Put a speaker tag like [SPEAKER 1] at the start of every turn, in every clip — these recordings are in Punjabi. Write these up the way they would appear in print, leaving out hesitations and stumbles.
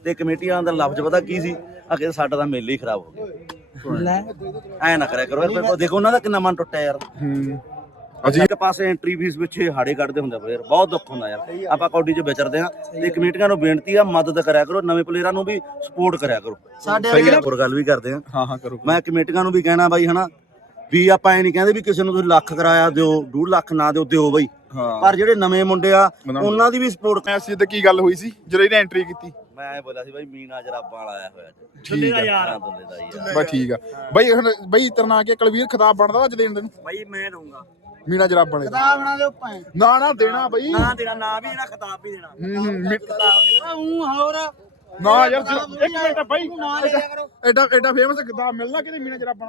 [SPEAKER 1] ਤੇ ਕਮੇਟੀਆਂ ਦਾ ਲਫ਼ਜ਼ ਪਤਾ ਕੀ ਸੀ, ਅਗੇ ਸਾਡਾ ਤਾਂ ਮੇਲਾ ਹੀ ਖਰਾਬ ਹੋ ਗਿਆ। ਐ ਨਾ ਕਰਿਆ ਕਰੋ, ਦੇਖੋ ਉਹਨਾਂ ਦਾ ਕਿੰਨਾ ਮਨ ਟੁੱਟਿਆ ਯਾਰ। ਅਸੀਂ ਇੱਕ ਪਾਸੇ ਐਂਟਰੀ ਫੀਸ ਪਿੱਛੇ ਹਾੜੇ ਕੱਢਦੇ ਹੁੰਦੇ ਪਲੇਅਰ, ਬਹੁਤ ਦੁੱਖ ਹੁੰਦਾ ਯਾਰ। ਆਪਾਂ ਕੌਡੀ 'ਚ ਵਿਚਰਦੇ ਹਾਂ ਤੇ ਕਮੇਟੀਆਂ ਨੂੰ ਬੇਨਤੀ ਆ, ਮਦਦ ਕਰਿਆ ਕਰੋ, ਨਵੇਂ ਪਲੇਅਰਾਂ ਨੂੰ ਵੀ ਸਪੋਰਟ ਕਰਿਆ ਕਰੋ। ਸਾਡੇ ਹੋਰ ਗੱਲ ਵੀ ਕਰਦੇ ਹਾਂ, ਮੈਂ ਕਮੇਟੀਆਂ ਨੂੰ ਵੀ ਕਹਿਣਾ ਬਾਈ ਹਨਾ, ਵੀ ਆਪਾਂ ਐ ਨਹੀਂ ਕਹਿੰਦੇ ਵੀ ਕਿਸੇ ਨੂੰ ਤੁਸੀਂ ਲੱਖ ਕਰਾਇਆ ਦਿਓ, 2 ਲੱਖ ਨਾ ਦਿਓ ਬਈ, ਪਰ ਜਿਹੜੇ ਨਵੇਂ ਮੁੰਡੇ ਆ ਉਹਨਾਂ ਦੀ ਵੀ ਸਪੋਰਟ।
[SPEAKER 2] ਅਸੀਂ ਤੇ ਕੀ ਗੱਲ ਹੋਈ ਸੀ ਜਦੋਂ ਇਹਨੇ ਐਂਟਰੀ ਕੀਤੀ?
[SPEAKER 1] ਮੈਂ ਐ ਬੋਲਿਆ ਸੀ ਬਾਈ ਮੀਨਾ ਜਰਾਬਾਂ ਵਾਲਾ ਆਇਆ ਹੋਇਆ
[SPEAKER 2] ਠੀਕ ਆ
[SPEAKER 1] ਯਾਰ,
[SPEAKER 2] ਬਸ ਠੀਕ ਆ ਬਾਈ। ਹੁਣ ਬਾਈ ਤਰਨਾ ਕੇ ਕੁਲਵੀਰ ਖਿਤਾਬ ਬਣਦਾ ਅੱਜ ਲੈਣ ਦੇ ਨੂੰ
[SPEAKER 1] ਬਾਈ, ਮੈਂ ਦਊਂਗਾ
[SPEAKER 2] ਮੀਨਾ ਜਰਾਬਾਂ ਵਾਲੇ
[SPEAKER 3] ਖਿਤਾਬ ਬਣਾ ਦਿਓ ਭਾਵੇਂ
[SPEAKER 2] ਨਾ ਦੇਣਾ ਬਾਈ,
[SPEAKER 1] ਨਾ ਦੇਣਾ, ਨਾ ਵੀ ਦੇਣਾ, ਖਿਤਾਬ ਵੀ ਦੇਣਾ।
[SPEAKER 3] ਹੋਰ
[SPEAKER 2] ਨਾ ਯਾਰ ਇੱਕ ਮਿੰਟ ਬਾਈ, ਐਡਾ ਫੇਮਸ ਖਿਤਾਬ ਮਿਲਣਾ ਕਿਤੇ ਮੀਨਾ ਜਰਾਬਾਂ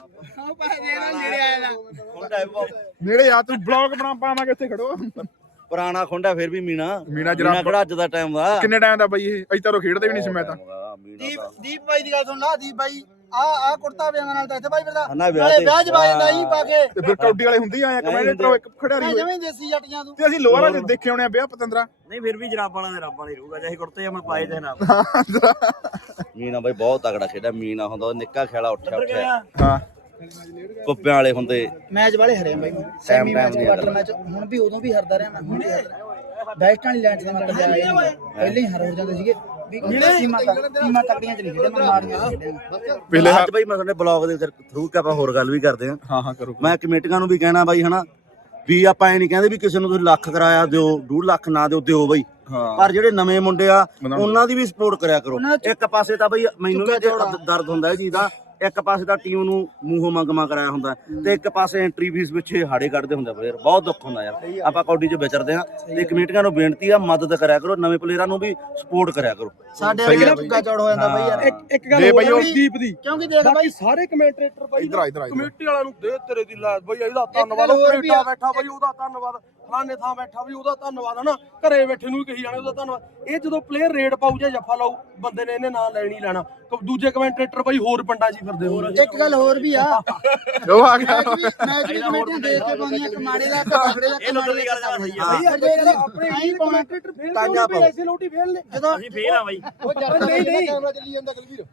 [SPEAKER 2] ਨੇੜੇ ਆ। ਤੂੰ ਬਲੌਗ ਬਣਾ ਪਾਵਾਂਗੇ ਉੱਥੇ ਖੜੋ।
[SPEAKER 1] ਪੁਰਾਣਾ ਖੁੰਡਾ ਫਿਰ ਵੀ ਮੀਨਾ
[SPEAKER 2] ਜਰਾਬਾਂ
[SPEAKER 1] ਕਿਹੜਾ ਅੱਜ ਦਾ ਟਾਈਮ ਦਾ।
[SPEAKER 2] ਕਿੰਨੇ ਟਾਈਮ ਦਾ ਬਾਈ ਇਹ? ਅਜੇ ਤਾਂ ਖੇਡਦੇ ਵੀ ਨਹੀਂ ਸੀ ਮੈਂ ਤਾਂ।
[SPEAKER 3] ਦੀਪ ਬਾਈ ਦੀ ਗੱਲ ਸੁਣ ਲਾ। ਦੀਪ ਬਾਈ ਆ ਕੁੜਤਾ ਪਜਾਮਾ ਨਾਲ ਤਾਂ ਇੱਥੇ ਬਾਈ ਫਿਰਦਾ, ਨਾਲੇ ਵਿਆਹ ਜਵਾ ਜਾਂਦਾ ਹੀ ਪਾ ਕੇ।
[SPEAKER 2] ਤੇ ਫਿਰ ਕੌਡੀ ਵਾਲੇ ਹੁੰਦੇ ਆਏ ਕਮੈਂਟਰ ਇੱਕ ਖਿਡਾਰੀ
[SPEAKER 3] ਜਿਵੇਂ ਦੇਸੀ ਜੱਟੀਆਂ ਤੂੰ।
[SPEAKER 2] ਤੇ ਅਸੀਂ ਲੋਅਰਾਂ 'ਚ ਦੇਖੇ ਹੋਣੇ ਆ ਵਿਆਹ ਪਤੰਦਰਾ।
[SPEAKER 1] ਨਹੀਂ ਫਿਰ ਵੀ ਜਰਾਬਾਂ ਵਾਲਾ ਰੱਬਾਂ ਵਾਲੀ ਰਹੂਗਾ, ਚਾਹੇ ਕੁੜਤੇ ਜਾਂ ਮੈਂ ਪਾਏ ਤੇ ਨਾ। ਮੀਨਾ ਬਾਈ ਬਹੁਤ ਤਗੜਾ ਖੇਡਿਆ। ਮੀਨਾ ਹੁੰਦਾ ਨਿੱਕਾ ਖੇਲਾ ਉੱਠਿਆ
[SPEAKER 2] ਹਾਂ,
[SPEAKER 1] ਕੁੱਪਿਆਂ ਵਾਲੇ ਹੁੰਦੇ
[SPEAKER 3] ਮੈਚ ਵਾਲੇ ਹਰੇ ਬਾਈ, ਸੈਮੀ ਮੈਚ ਕੁਆਟਰ ਮੈਚ ਹੁਣ ਵੀ, ਉਦੋਂ ਵੀ ਹਰਦਾ ਰਿਹਾ ਮੈਂ, ਹੁਣ ਵੀ ਹਰਦਾ। ਬੈਸਟ ਵਾਲੀ ਲਾਈਨ 'ਚ ਮੈਂ ਕਦੇ ਆਇਆ ਨਹੀਂ, ਪਹਿਲਾਂ ਹੀ ਹਰ ਹੋ ਜਾਂਦੇ ਸੀਗੇ ਵੀ। ਟੀਮਾਂ ਤਕੜੀਆਂ 'ਚ ਨਹੀਂ ਖੇਡੇ, ਮੈਂ ਮਾੜੀਆਂ ਖੇਡਿਆ
[SPEAKER 1] ਪਹਿਲੇ। ਅੱਜ ਬਾਈ ਮੈਂ ਤੁਹਾਡੇ ਬਲੌਗ ਦੇ ਥਰੂ ਕਿ ਆਪਾਂ ਹੋਰ ਗੱਲ ਵੀ ਕਰਦੇ ਹਾਂ।
[SPEAKER 2] ਹਾਂ ਕਰੋ।
[SPEAKER 1] ਮੈਂ ਕਮੇਟੀਆਂ ਨੂੰ ਵੀ ਕਹਿਣਾ ਬਾਈ ਹਨਾ, ਵੀ ਆਪਾਂ ਐ ਨਹੀਂ ਕਹਿੰਦੇ ਵੀ ਕਿਸੇ ਨੂੰ ਤੁਸੀਂ ਲੱਖ ਕਰਾਇਆ ਦਿਓ, 2 ਲੱਖ ਨਾ ਦਿਓ ਬਈ, ਪਰ ਜਿਹੜੇ ਨਵੇਂ ਮੁੰਡੇ ਆ ਉਹਨਾਂ ਦੀ ਵੀ ਸਪੋਰਟ ਕਰਿਆ ਕਰੋ। ਇੱਕ ਪਾਸੇ ਤਾਂ ਬਈ ਮੈਨੂੰ ਵੀ ਦਰਦ ਹੁੰਦਾ ਇਹ ਚੀਜ਼ ਦਾ, ਇੱਕ ਪਾਸੇ ਤਾਂ ਟੀਮ ਨੂੰ ਮੂੰਹੋਂ ਮੰਗਮਾ ਕਰਾਇਆ ਹੁੰਦਾ ਤੇ ਇੱਕ ਪਾਸੇ ਐਂਟਰੀ ਫੀਸ ਪਿੱਛੇ ਹਾੜੇ ਕੱਢਦੇ ਹੁੰਦੇ ਪਲੇਅਰ, ਬਹੁਤ ਦੁੱਖ ਹੁੰਦਾ ਯਾਰ। ਆਪਾਂ ਕੌਡੀ 'ਚ ਵਿਚਰਦੇ ਹਾਂ ਤੇ ਕਮੇਟੀਆਂ ਨੂੰ ਬੇਨਤੀ ਆ, ਮਦਦ ਕਰਿਆ ਕਰੋ, ਨਵੇਂ ਪਲੇਅਰਾਂ ਨੂੰ ਵੀ ਸਪੋਰਟ ਕਰਿਆ ਕਰੋ।
[SPEAKER 3] ਸਾਡੇ ਵਰਗਾ ਪੁੱਗਾ ਚੌੜ ਹੋ ਜਾਂਦਾ ਬਾਈ ਯਾਰ।
[SPEAKER 4] ਇੱਕ ਗੱਲ ਹੋਰ ਦੀਪ ਦੀ,
[SPEAKER 3] ਕਿਉਂਕਿ ਦੇਖ ਬਾਈ
[SPEAKER 4] ਸਾਰੇ ਕਮੈਂਟੇਟਰ ਬਾਈ
[SPEAKER 2] ਇਧਰ
[SPEAKER 4] ਕਮੇਟੀ ਵਾਲਿਆਂ ਨੂੰ ਦੇ ਤੇਰੇ ਦੀ ਲਾਜ ਬਾਈ, ਇਹਦਾ ਧੰਨਵਾਦ। ਕੈਨੇਡਾ ਬੈਠਾ ਬਾਈ ਉਹਦਾ ਧੰਨਵਾਦ, ਫਲਾਣੇ ਥਾਂ ਬੈਠਾ ਵੀ ਉਹਦਾ ਧੰਨਵਾਦ, ਹਨਾ ਘਰੇ ਬੈਠੇ ਨੂੰ ਵੀ ਕਹੀ ਜਾਣਾ ਉਹਦਾ ਧੰਨਵਾਦ। ਇਹ ਜਦੋਂ ਪਲੇਅਰ ਰੇਡ ਪਾਊ ਜਾਂ ਜੱਫਾ ਲਾਊ ਬੰਦੇ ਨੇ, ਇਹਨੇ ਨਾਂ ਲੈਣੀ ਲੈਣਾ। ਦੂਜੇ ਕਮੈਂਟੇਟਰ ਬਾਈ ਹੋਰ ਪਿੰਡਾਂ 'ਚ ਫਿਰਦੇ ਹੋ।
[SPEAKER 3] ਇੱਕ ਗੱਲ ਹੋਰ ਵੀ ਆ,
[SPEAKER 2] ਉਹ ਆ ਗਿਆ
[SPEAKER 3] ਮੈਚ ਵੀ ਕਮੇਟੀਆਂ ਦੇਖ ਕੇ ਪਾਉਂਦੀਆਂ, ਕਮਾੜੇ ਦਾ ਤਗੜੇ ਦਾ।
[SPEAKER 1] ਇਹ ਲੁੱਟ ਦੀ ਗੱਲ ਤਾਂ ਸਹੀ ਆ
[SPEAKER 4] ਆਪਣੇ ਹੀ ਕਮੈਂਟੇਟਰ ਫੇਲ ਕਰਦੇ, ਐਸੇ ਲੋਟੀ ਫੇਲ ਨੇ
[SPEAKER 3] ਜਦੋਂ
[SPEAKER 1] ਅਸੀਂ ਫੇਲ ਆ ਬਾਈ।
[SPEAKER 4] ਨਹੀਂ
[SPEAKER 3] ਕੈਮਰਾ ਚੱਲੀ ਜਾਂਦਾ ਕੁਲਵੀਰ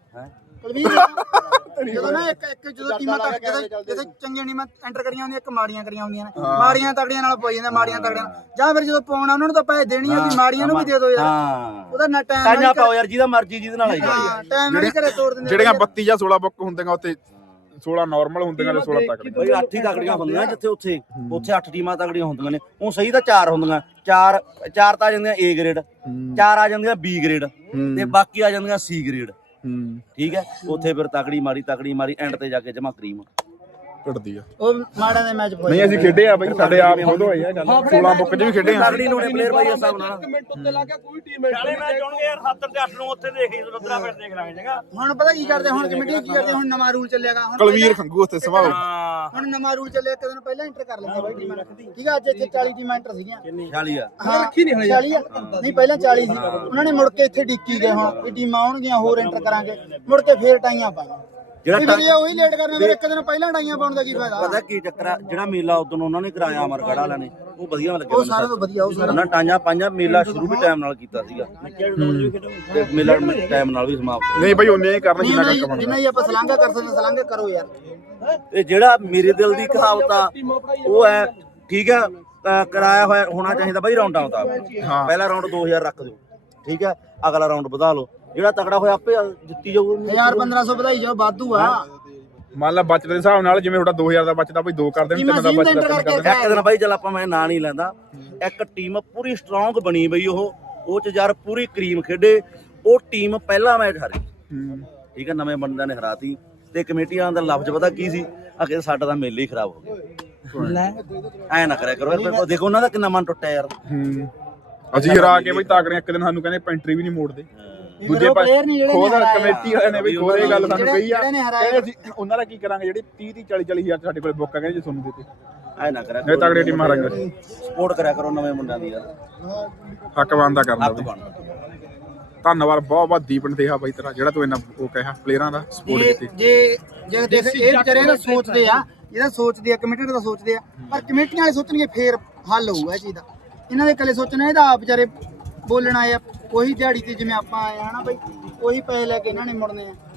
[SPEAKER 3] ਜਦੋਂ ਨਾ ਇੱਕ ਜਦੋਂ ਟੀਮਾਂ ਤੱਕ ਜਦੋਂ ਚੰਗੀਆਂ ਟੀਮਾਂ ਐਂਟਰ ਕਰੀਆਂ ਹੁੰਦੀਆਂ, ਇੱਕ ਮਾੜੀਆਂ ਕਰੀਆਂ ਹੁੰਦੀਆਂ ਨੇ, ਮਾੜੀਆਂ ਤਗੜੀਆਂ ਨਾਲ ਪਾਈ ਜਾਂਦਾ, ਮਾੜੀਆਂ ਤਗੜੀਆਂ ਜਾਂ ਫਿਰ ਜਦੋਂ ਪਾਉਣਾ ਉਹਨਾਂ ਨੂੰ ਤਾਂ ਪੈਸੇ ਦੇਣੀ ਆ, ਵੀ ਮਾੜੀਆਂ ਨੂੰ ਵੀ ਦੇ ਦਿਓ ਯਾਰ। ਉਹਦਾ ਨਾ ਟਾਈਮ
[SPEAKER 1] ਪਾਓ ਯਾਰ, ਜਿਹਦਾ ਮਰਜ਼ੀ ਜਿਹਦੇ ਨਾਲ ਆਈ
[SPEAKER 3] ਟਾਈਮ ਨਾਲ ਘਰੇ ਤੋੜ ਦਿੰਦੇ।
[SPEAKER 2] ਜਿਹੜੀਆਂ 32 ਜਾਂ 16 ਬੁੱਕ ਹੁੰਦੀਆਂ ਉੱਥੇ 16 ਨਾਰਮਲ ਹੁੰਦੀਆਂ ਨੇ, 16 ਤੱਕ
[SPEAKER 1] ਬਈ 8 ਹੀ ਤਗੜੀਆਂ ਹੁੰਦੀਆਂ ਜਿੱਥੇ ਉੱਥੇ 8 ਟੀਮਾਂ ਤਗੜੀਆਂ ਹੁੰਦੀਆਂ ਨੇ। ਉਹ ਸਹੀ ਤਾਂ 4 ਹੁੰਦੀਆਂ, 4 ਤਾਂ ਆ ਜਾਂਦੀਆਂ A ਗ੍ਰੇਡ, 4 ਆ ਜਾਂਦੀਆਂ B ਗ੍ਰੇਡ ਤੇ ਬਾਕੀ ਆ ਜਾਂਦੀਆਂ C ਗ੍ਰੇਡ। ਠੀਕ ਹੈ, ਉੱਥੇ ਫਿਰ ਤਗੜੀ ਮਾਰੀ ਐਂਡ ਤੇ ਜਾ ਕੇ ਜਮਾ ਕਰੀਮ
[SPEAKER 2] ਟੁੱਟਦੀ ਆ।
[SPEAKER 3] ਉਹ ਮਾੜਾ ਦੇ ਮੈਚ
[SPEAKER 2] ਨਹੀਂ ਅਸੀਂ ਖੇਡੇ ਆ ਬਈ, ਸਾਡੇ ਆਪ ਖੁਦ ਹੋਈ ਆ ਗੱਲ। 16 ਬੁੱਕ 'ਚ ਵੀ ਖੇਡੇ ਆ।
[SPEAKER 1] ਤਗੜੀ ਨੂੰ ਨੇ ਪਲੇਅਰ ਬਾਈ ਹਿਸਾਬ ਨਾਲ
[SPEAKER 4] ਕਮੈਂਟ ਉੱਤੇ ਲਾ ਕੇ ਕੋਈ ਟੀਮ ਐਂਟਰ
[SPEAKER 1] ਨਾਲੇ ਮੈਂ ਚਾਹੁੰਗਾ ਯਾਰ 7 ਤੇ 8 ਨੂੰ ਉੱਥੇ ਦੇਖ ਹੀ ਰੁਦਰਾ ਫਿਰ ਦੇਖ ਲਾਂਗੇ ਜਗਾ।
[SPEAKER 3] ਹੁਣ ਪਤਾ ਕੀ ਕਰਦੇ, ਹੁਣ ਕਮੇਟੀ ਕੀ ਕਰਦੇ, ਹੁਣ ਨਵਾਂ ਰੂਲ ਚੱਲਿਆਗਾ। ਹੁਣ
[SPEAKER 2] ਕੁਲਵੀਰ ਖੰਗੂ ਉੱਥੇ ਸਵਾਲ
[SPEAKER 3] ਹੁਣ ਨਵਾਂ ਰੂਲ ਚੱਲਿਆ, ਇੱਕ ਦਿਨ ਪਹਿਲਾਂ ਐਂਟਰ ਕਰ ਲੈਂਦੇ ਬਾਈ ਟੀਮਾਂ। ਠੀਕ ਆ, ਅੱਜ ਇੱਥੇ 40 ਟੀਮਾਂ ਐਂਟਰ ਸੀਗੀਆਂ।
[SPEAKER 1] 40 ਆ
[SPEAKER 3] ਹਾਂ ਰੱਖੀ ਨਹੀਂ ਹੋਈ 40 ਆ, ਨਹੀਂ ਪਹਿਲਾਂ 40 ਸੀ। ਉਹਨਾਂ ਨੇ ਮੁੜ ਕੇ ਇੱਥੇ ਡਿੱਕੀ ਗਏ, ਹੁਣ ਵੀ ਟੀਮਾਂ ਆਉਣਗੀਆਂ ਹੋਰ ਐਂਟਰ ਕਰਾਂਗੇ, ਮੁੜ ਕੇ ਫੇਰ ਟਾਈਆਂ ਪਾਈਆਂ। ਜਿਹੜਾ ਉਹੀ ਲੇਟ ਕਰਨਾ, ਫਿਰ ਇੱਕ ਦਿਨ ਪਹਿਲਾਂ ਟਾਈਆਂ ਪਾਉਣ ਦਾ ਕੀ ਫਾਇਦਾ?
[SPEAKER 1] ਪਤਾ ਕੀ ਚੱਕਰ ਆ, ਜਿਹੜਾ ਮੇਲਾ ਉਦੋਂ ਉਹਨਾਂ ਨੇ ਕਰਾਇਆ ਅਮਰਗੜ੍ਹ ਵਾਲਿਆਂ ਨੇ, ਉਹ ਵਧੀਆ ਲੱਗਿਆ।
[SPEAKER 3] ਉਹ ਸਾਰਾ ਤੋਂ ਵਧੀਆ, ਉਹ ਸਾਰਾ
[SPEAKER 1] ਉਹਨਾਂ ਟਾਈਆਂ ਪਾਈਆਂ। ਮੇਲਾ ਸ਼ੁਰੂ ਵੀ ਟਾਈਮ ਨਾਲ ਕੀਤਾ ਸੀਗਾ ਤੇ ਮੇਲਾ ਟਾਈਮ ਨਾਲ ਵੀ ਸਮਾਪਤ।
[SPEAKER 2] ਨਹੀਂ ਬਈ ਉਹਨੇ ਹੀ ਕਰਨਾ ਜਿੰਨਾ ਕੰਮ
[SPEAKER 3] ਜਿੰਨਾ ਹੀ ਆਪਾਂ ਸਲਾਂਘਾ ਕਰ ਸਕਦੇ, ਸਲਾਂਘਾ ਕਰੋ ਯਾਰ।
[SPEAKER 1] ਤੇ ਜਿਹੜਾ ਮੇਰੇ ਦਿਲ ਦੀ ਕਹਾਵਤ ਆ ਉਹ ਹੈ, ਠੀਕ ਆ, ਕਰਾਇਆ ਹੋਇਆ ਹੋਣਾ ਚਾਹੀਦਾ ਬਾਈ ਰਾਉਂਡਾਂ ਮੁਤਾਬਕ। ਪਹਿਲਾ ਰਾਉਂਡ 2000 ਰੱਖ ਦਿਓ, ਠੀਕ ਹੈ, ਅਗਲਾ ਰਾਉਂਡ ਵਧਾ ਲਓ। ਜਿਹੜਾ ਤਕੜਾ ਹੋਇਆ ਆਪੇ ਜਿੱਤੀ ਜਾਊ।
[SPEAKER 3] 1000-1500 ਵਧਾਈ ਜਾਓ, ਵਾਧੂ ਆ।
[SPEAKER 2] ਮੰਨ ਲਾ ਬਚਤ ਦੇ ਹਿਸਾਬ ਨਾਲ, ਜਿਵੇਂ ਤੁਹਾਡਾ 2000 ਦਾ ਬਚਦਾ ਬਈ 2 ਕਰ ਦੇਣ, 3 ਦਾ ਬਚਦਾ 3 ਕਰ ਦੇਣ।
[SPEAKER 1] ਇੱਕ ਦਿਨ ਬਾਈ ਚੱਲ ਆਪਾਂ, ਮੈਂ ਨਾਂ ਨਹੀਂ ਲੈਂਦਾ, ਇੱਕ ਟੀਮ ਪੂਰੀ ਸਟਰੋਂਗ ਬਣੀ ਬਈ, ਉਹ ਚ ਯਾਰ ਪੂਰੀ ਕਰੀਮ ਖੇਡੇ। ਉਹ ਟੀਮ ਪਹਿਲਾ ਮੈਚ ਹਾਰੀ, ਠੀਕ ਹੈ, ਨਵੇਂ ਬੰਦਿਆਂ ਨੇ ਹਰਾਤੀ ਤੇ ਕਮੇਟੀਆਂ ਦਾ ਲਫ਼ਜ਼ ਪਤਾ ਕੀ ਸੀ, ਅਗੇ ਸਾਡਾ ਤਾਂ ਮੇਲਾ ਹੀ ਖਰਾਬ ਹੋ ਗਿਆ। ਐ ਨਾ ਕਰਿਆ ਕਰੋ, ਦੇਖੋ ਉਹਨਾਂ ਦਾ ਕਿੰਨਾ ਮਨ ਟੁੱਟਿਆ ਯਾਰ।
[SPEAKER 2] ਅਸੀਂ ਹਰਾ ਕੇ ਬਈ ਤਾਕੜੇ, ਇੱਕ ਦਿਨ ਸਾਨੂੰ ਕਹਿੰਦੇ ਪੈਂਟਰੀ ਵੀ ਨਹੀਂ ਮੋੜਦੇ। ਦੂਜੇ ਪਾਸੇ ਖੁਦ ਕਮੇਟੀ ਵਾਲਿਆਂ ਨੇ ਵੀ ਖੁਦ ਇਹ ਗੱਲ ਸਾਨੂੰ ਕਹੀ ਆ, ਕਹਿੰਦੇ ਅਸੀਂ ਉਹਨਾਂ ਦਾ ਕੀ ਕਰਾਂਗੇ ਜਿਹੜੇ 30-40 ਹਜ਼ਾਰ ਸਾਡੇ ਕੋਲ ਬੁੱਕ ਆ, ਕਹਿੰਦੇ ਜੇ ਤੁਹਾਨੂੰ ਦਿੱਤੇ।
[SPEAKER 1] ਐ ਨਾ ਕਰਿਆ ਕਰੋ,
[SPEAKER 2] ਤਗੜੇ ਟੀਮਾਂ ਹਾਰਾਂਗੇ।
[SPEAKER 1] ਸਪੋਰਟ ਕਰਿਆ ਕਰੋ ਨਵੇਂ ਮੁੰਡਿਆਂ ਦੀ ਯਾਰ,
[SPEAKER 2] ਹੱਕ ਬਣਦਾ ਕਰਦਾ। ਧੰਨਵਾਦ ਬਹੁਤ ਬਹੁਤ ਦੀਪਨ ਦੇਹਾ ਬਾਈ ਤੇਰਾ, ਜਿਹੜਾ ਤੂੰ ਇਹਨਾਂ ਉਹ ਕਹਿਆ ਪਲੇਅਰਾਂ ਦਾ ਸਪੋਰਟ ਕੀਤੀ।
[SPEAKER 3] ਜੇ ਦੇਖ ਇਹ ਵਿਚਾਰੇ ਨਾ ਸੋਚਦੇ ਆ, ਇਹਦਾ ਸੋਚਦੇ ਆ, ਕਮੇਟੀ ਦਾ ਸੋਚਦੇ ਆ, ਪਰ ਕਮੇਟੀਆਂ ਵਾਲੇ ਸੋਚਣਗੇ ਫੇਰ ਹੱਲ ਹੋਊਗਾ ਇਹ ਚੀਜ਼ ਦਾ। ਇਹਨਾਂ ਦੇ ਇਕੱਲੇ ਸੋਚਣਾ, ਇਹਦਾ ਆਪ ਵਿਚਾਰੇ ਬੋਲਣ ਆਏ ਆ। ਉਹੀ ਦਿਹਾੜੀ ਤੇ ਜਿਵੇਂ ਆਪਾਂ ਆਏ ਹਨਾ ਬਈ ਉਹੀ ਪੈਸੇ ਲੈ ਕੇ ਇਹਨਾਂ ਨੇ ਮੁੜਨੇ ਆ